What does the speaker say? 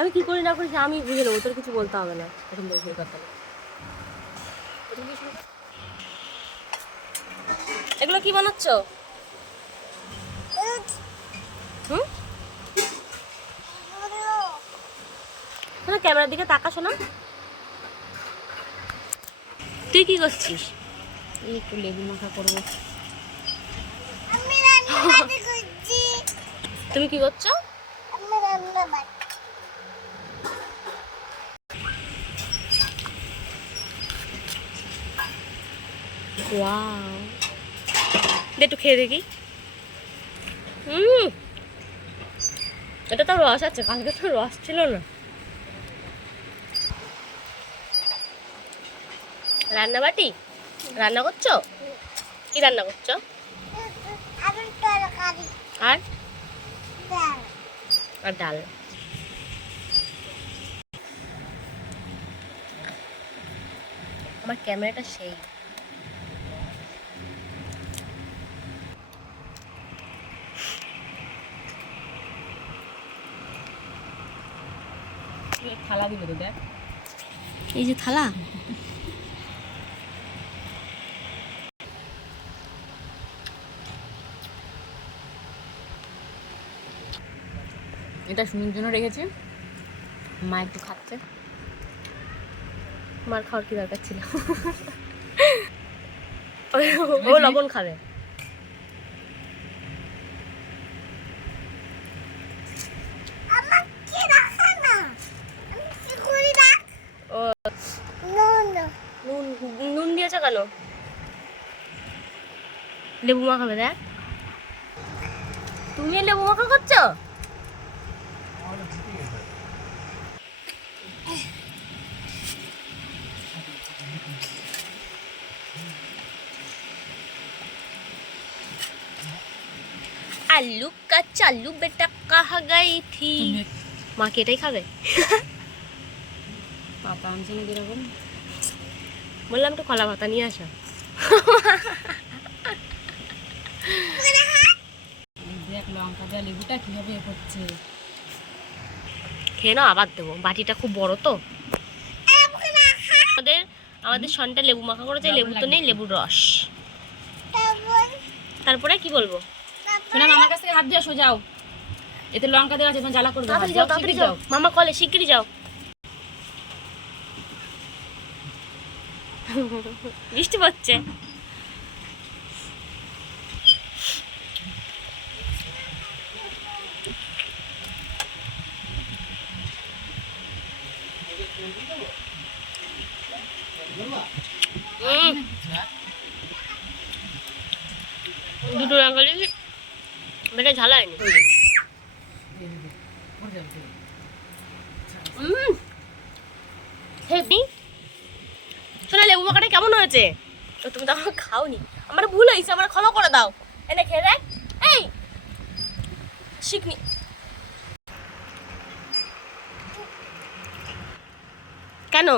আমি কি করি না করি আমি বুঝে নেবো, তোর কিছু বলতে হবে না এখন বলছি কথা। এগুলো কি বানাচ্ছ? হুম, শোনা ক্যামেরার দিকে তাকাশো না। তুই কি করছিস? এই একটু লেবু মাখা করবো। তুমি কি করছো? ওয়াও, দে একটু খেয়ে দেখি। এটা তো রস আছে, কালকে তো রস ছিল না। রান্না বাটি রান্না করছো? কি রান্না করছো? আর আর ডাল। আমার ক্যামেরাটা সেই থালা দিল তো দেখ, এই যে থালা। এটা সুমির জন্য রেখেছি, মা একটু খাচ্ছে। মার খাওয়ার কি দরকার ছিল? ও লবণ খাবে। ও নুন নুন দিয়েছো কেন? লেবু মাখাবে দেখ। তুমি লেবু মাখা করছো? आलू का चालू बेटा कहाँ गई थी? মা কি এটাই খাবে? পাতা আনছে না কিরকম, বললাম তো কলা পাতা নিয়ে আসো। দেখ লঙ্কা দেওয়া লেবুটা কিভাবে এ করছে। খেয়ে নাও, আবার দেবো, বাটিটা খুব বড় তো। আমাদের আমাদের সনটা লেবু মাখা করেছে, লেবু তো নেই, লেবুর রস। তারপরে কি বলবো? শোনা মামার কাছ থেকে হাত দিয়ে আসো, যাও। এতে লঙ্কা দেওয়া আছে, তোমার জ্বালা করবে। তাড়াতাড়ি যাও, তাড়াতাড়ি যাও, মামা কলে, শিগগিরই যাও। বৃষ্টি পড়ছে। দুটো রাঙ্গালি বেটা ঝালায়নি। হেবি। শোনা লেবু মাখাটা কেমন হয়েছে? তো তুমি তো আমার খাওনি, আমার ভুল হয়েছে, আমার ক্ষমা করে দাও। এনে খেয়ে দেখ। এই শিখনি। কেন?